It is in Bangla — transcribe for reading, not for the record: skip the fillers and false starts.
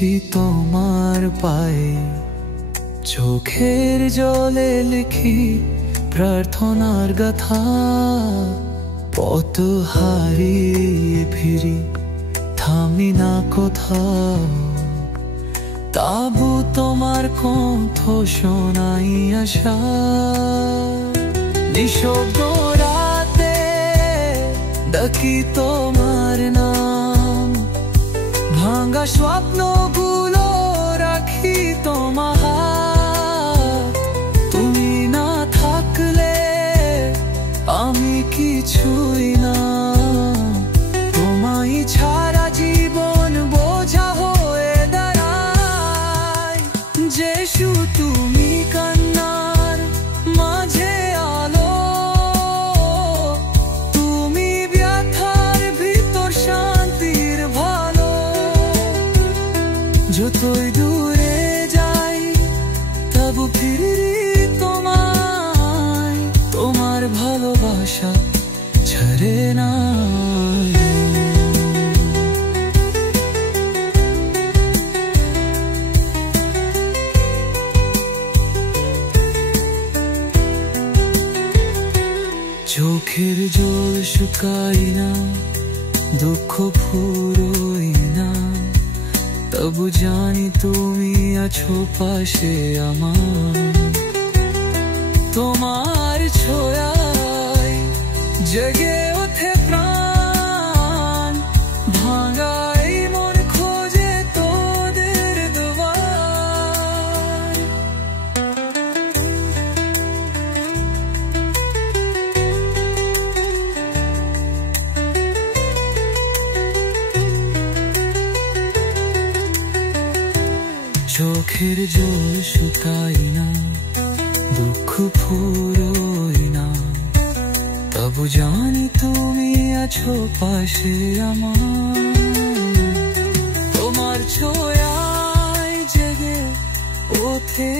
এসেছি তোমার পায়ে, চোখের জলে লিখি প্রার্থনার গাথা। পথ হারিয়ে ফিরি, থামি না কোথাও, তাবু তোমার কণ্ঠ শোনাই আশা। নিঃশব্দ রাতে ডাকি তোমার নাম, ভাঙা স্বপ্নগুলো রাখি তোমার হাত। তুমি না থাকলে আমি কিছুই না, তোমায় ছাড়া জীবন বোঝা হয়ে দাঁড়ায়। যিশু তুমি কান্নার মাঝে আলো, তুমি ব্যথার ভিতর শান্তির ভালো। যতই দূরে যাই তবু ফিরি তোমায়, তোমার ভালোবাসা ছাড়ে না। চোখের জল শুকাই না, দুঃখ ফুরোই না, তবু জানি তুমি আছো পাশে আমার। তোমার ছোঁয়ায় জেগে ওঠে প্রাণ, ভাঙাই মন খোঁজে তোদের দুয়ার। চোখের জল শুকাই না, দুঃখ ফুরোই না, তবু জানি তুমি আছো পাশে আমার। তোমার ছোঁয়ায় জেগে ওঠে